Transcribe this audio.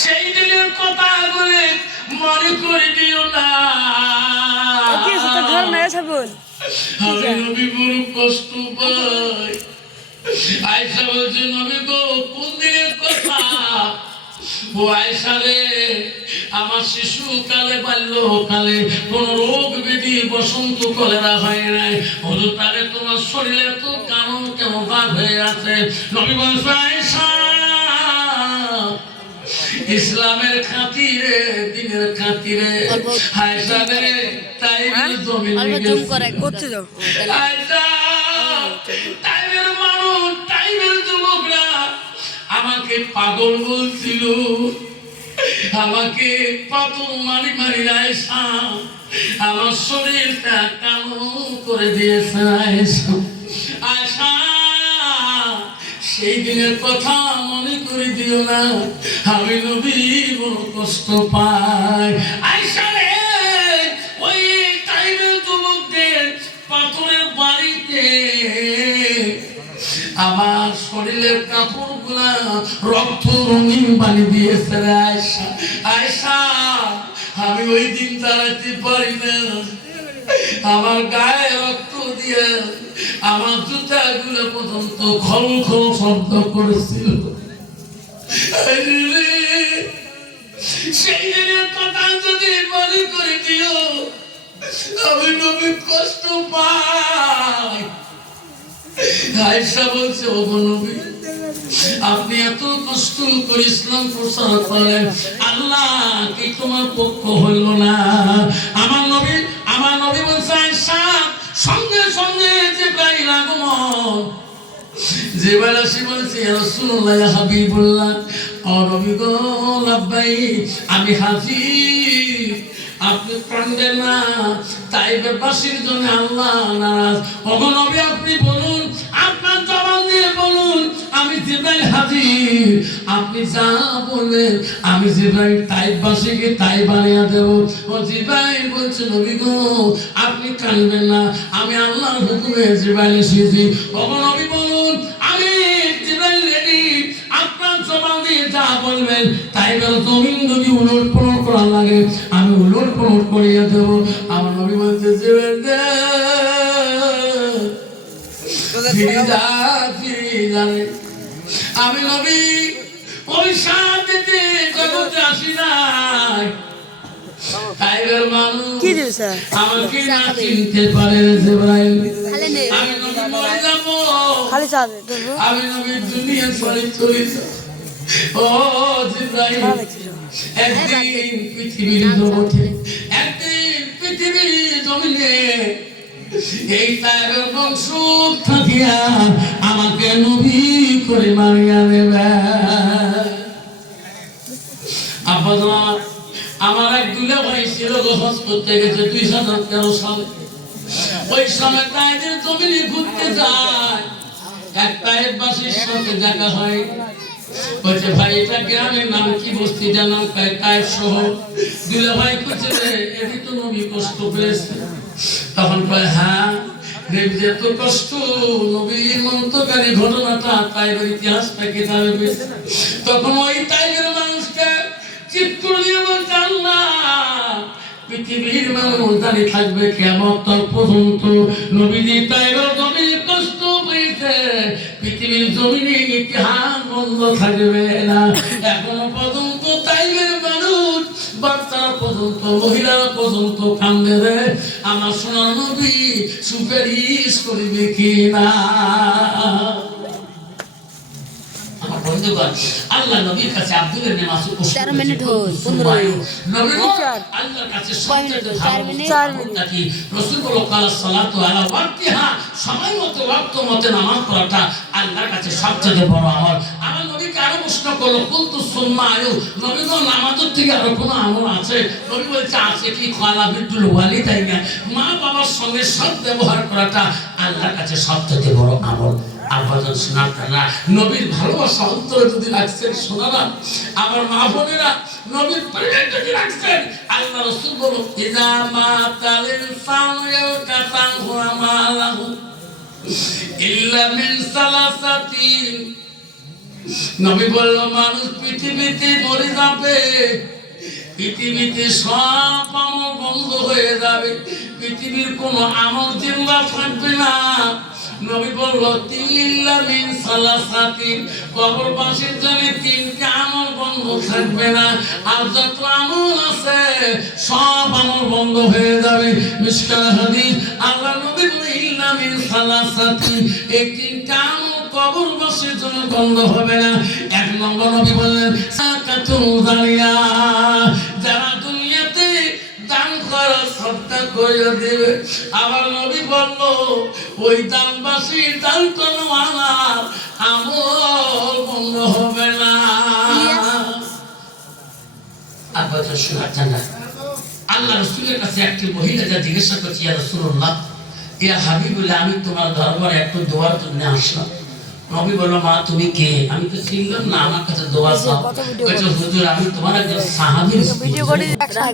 সেই দিনের কথা বলে মনে করে দিও না। আমি নবী বড় কষ্ট পাই। আয়েশা বলছে নবী গো কোন দিনের কথা? ও আয়েশা রে, আমার শিশুকালে বাল্যকালে কোন রোগ ব্যাধি বসন্ত কলেরা হয় নাই। হলো তারে তোমার শরীরে তো কেন ভাগ হয়ে আছে? নবী বলছে আয়েশা ইসলামের খাতিরে দিনের খাতিরে আয়েশা রে তাই জমিন জুম করে করতে দাও। আয়েশা টাইমের মানুষ টাইমের যুবকরা আমাকে পাগল বলছিল, আমাকে পাথর মারি মারি আয়েশা আমার শরীরটা কালো করে দিয়েছে। আয়েশা সেই দিনের কথা মনে করে দিও না, আমি নবী বড় কষ্ট পাই। আয়েশা রে ওই টাইমের যুবকদের পাথরের বাড়িতে আমার শরীরের কাপড় গুলা রক্ত রঙিন বানিয়ে দিয়েছে রে আয়েশা। আয়েশা আমি ওই দিন দাঁড়াতে পারি না, আমার গায়ে রক্ত দিয়ে আমার জুতা গুলো পর্যন্ত খল খল শব্দ করেছিল। সেই দিনের কথা যদি মনে করে দিও, আমি নবী কষ্ট পাই। আয়েশা বলছে ও নবী আপনি এত কষ্ট করে ইসলাম প্রচার করেন, আল্লাহ কি তোমার পক্ষ হইল না? আমার নবী বলছে আয়েশা সঙ্গে সঙ্গে জিবরাইল আগমন। জিবরাইল আসি বলছে ইয়া রাসূলুল্লাহ ইয়া হাবিবুল্লাহ, ও নবী গো লাব্বাইক আমি হাজির, আপনি কাঁদবেন না, তাইবাসীর জন্য আল্লাহ নারাজ। ওগো নবী আপনি বলুন, আপনার জবান দিয়ে বলুন আমি জিবরাইল হাজির, আপনি যা বলবেন আমি জিবরাইল তাইবাসীকে তাই বানিয়ে দেব। ও জিবরাইল বলছে নবী গো আপনি কাঁদবেন না, আমি আল্লাহর হুকুমে জিবরাইল এসেছি। ওগো নবী বলুন আমি জিবরাইল রেডি, আপনার জবান দিয়ে যা বলবেন তাই বল, জমিন যদি উলট পালট করা লাগে আমি উলট পালট করিয়ে দেব। আমার নবী বলছে আমি নবী ওই শান্তিতে জগতে আসি নাই, টাইগার মানুষ আমাকে না চিনতে পারে জিবরাইল। আমি নবী মরে যাব, আমি নবী দুনিয়া ছেড়ে চলে যাব। ও জিবরাইল একদিন পৃথিবীর জগতে, একদিন পৃথিবীর জমিনে এই টাইগার বংশ থাকিয়া আমাকে নবী করে মারিয়া দেবে। আব্বাজান আমার এক দুলা ভাই ছিল হজ করতে গেছে 2013 সালে। ওই সময় টাইগার জমিনে ঘুরতে যায়, এক টাইবাসীর সাথে দেখা হয়। বলছে ভাই এটা গ্রামের নাম কি, বস্তিটার নাম কায়েব শহর। দুলা ভাই বলছে এটি তো নবী কষ্ট পেয়েছে। তখন কয় হ্যাঁ এত কষ্ট নবীর মন্তকারী ঘটনাটা টাইগার ইতিহাসটা কিতাবে পেয়েছে। তখন ওই টাইগার মানুষটা চিৎকার দিয়ে বলছে আল্লাহ পৃথিবীর মানুষ দাঁড়িয়ে থাকবে কিয়ামত পর্যন্ত নবীজি টাইগার জমির কষ্ট পেয়েছে, পৃথিবীর জমিনে ইতিহাস বন্ধ থাকবে না। এখনো পর্যন্ত টাইগার মানুষ বাচ্চারা পর্যন্ত মহিলারা পর্যন্ত কান্দে রে, আমার সোনার নবী সুপারিশ করবে কিনা। আল্লাহ নবীর কাছে আব্দুল ইবনে মাসউদ 4 মিনিট হল 15 আল্লাহর কাছে সবচেয়ে ভালো নাকি রাসূল বলেন সালাতু আলা ওয়াক্তিহা, সময় মতো ওয়াক্ত মতে নামাজ পড়াটা আল্লাহর কাছে সবচেয়ে বড় আমল। আমার নবীকে আরো প্রশ্ন করলো কুনতু সুন্নাহ আয়ু, নবী গো নামাজের থেকে আরো কোনো আমল আছে? নবী বলছে আছে কি, খালা বিদুল ওয়ালিদাইনা, মা বাবার সঙ্গে সৎ ব্যবহার করাটা আল্লাহর কাছে সবচেয়ে বড় আমল। আব্বাজান শোনাতেনা নবীর ভালোবাসা অন্তরে যদি রাখছেন শোনারা, আমার মা বোনেরা নবীর প্রেমে যদি রাখছেন, আল্লাহ রাসূল বলো ইজা মাতাল ইনসান ইয়াকাতান হুয়া মালাহু ইল্লা মিন সালাসাতিন নবী বলল মানুষ পৃথিবীতে মরে যাবে, পৃথিবীতে সব আমল বন্ধ হয়ে যাবে, পৃথিবীর কোনো আমল জিন্দা থাকবে না। নবী বলল তিল্লা মিন সালাসাতিন, কবরবাসীর জন্য তিনটা আমল বন্ধ থাকবে না, আর যত আমল আছে সব আমল বন্ধ হয়ে যাবে। মিশকাত হাদিস, আল্লাহ নবী বললেন ইল্লা মিন সালাসাতিন, এই তিনটা আমল কবরবাসীর জন্য বন্ধ হবে না। এক নম্বর নবী বললেন সাকাতুল জারিয়া, যারা দুনিয়াতে দান করা সবটা করে দেবে। আবার নবী বলল ওই দানবাসী দান করা আমল বন্ধ হবে না। আব্বাজান শোনা জানা, আল্লাহ রাসূলের কাছে একটি মহিলা যা জিজ্ঞাসা করছে, ইয়া রাসূলুল্লাহ, ইয়া হাবিবুল্লাহ, আমি তোমার দরবারে একটু দোয়ার জন্য আসলাম। নবী বলল মা তুমি কে? আমি তো চিনলাম না, আমার কাছে দোয়া চাও। হুজুর আমি তোমার একজন সাহাবী।